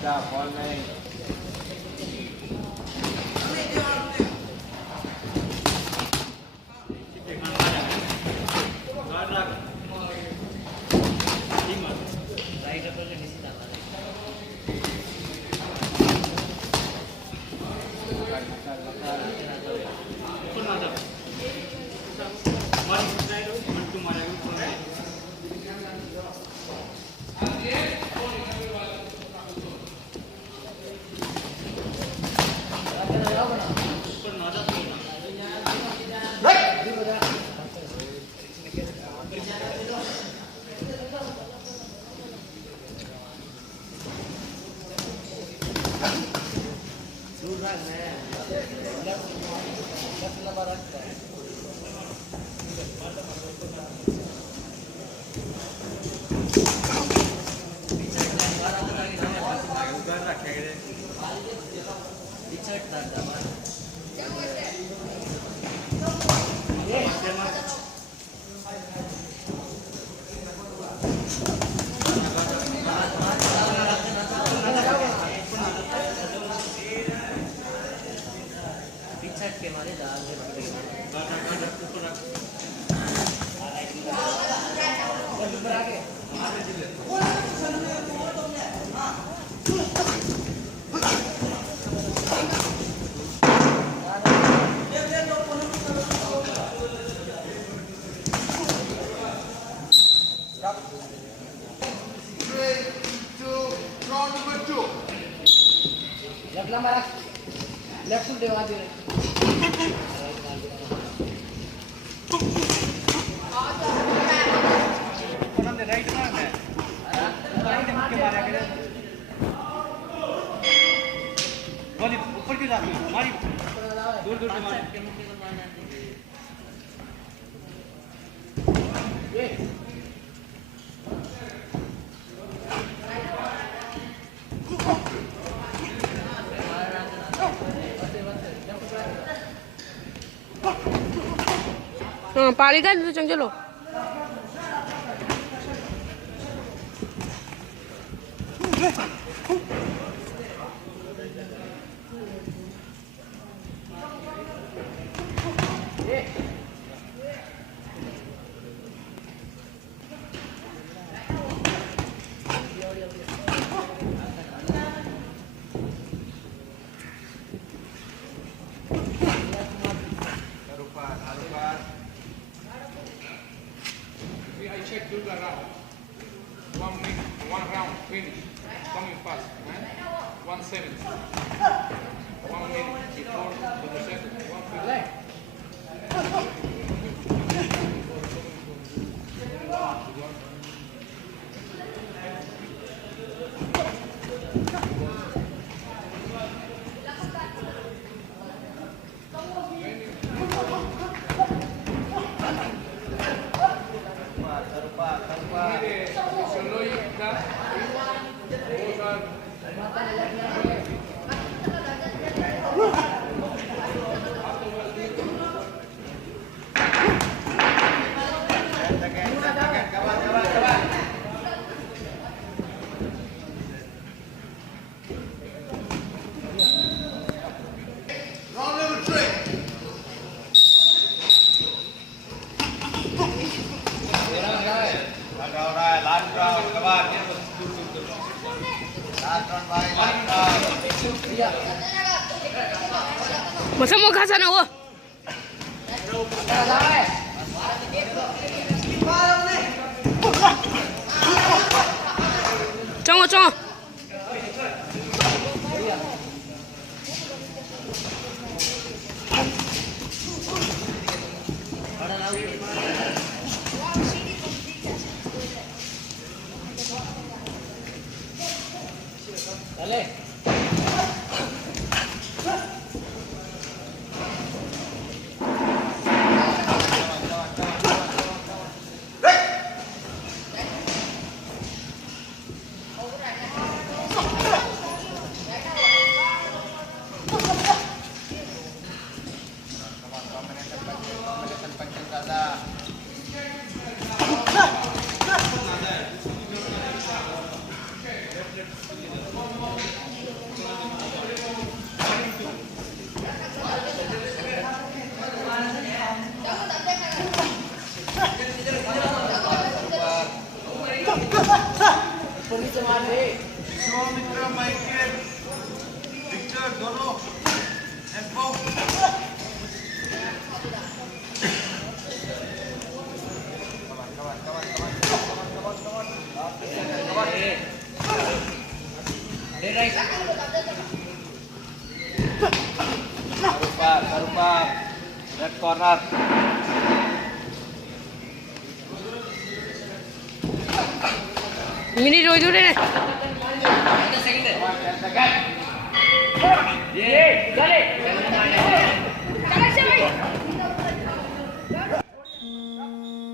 सीधा बॉल में लेफ्ट देवा दे राइट मार है राइट के मारा के बॉल ऊपर की जाती मारी दूर दूर से मार ये पारी का तो चलो check do the round. 1 minute, 1 round, finish. Coming fast, man. 170. 1 minute before the second. 我什么看上了我？整我整。来。 Over Vishwamitra, Michael, Victor, दोनों. And go. Sarupa, left corner. Minute रोई दूर है Second.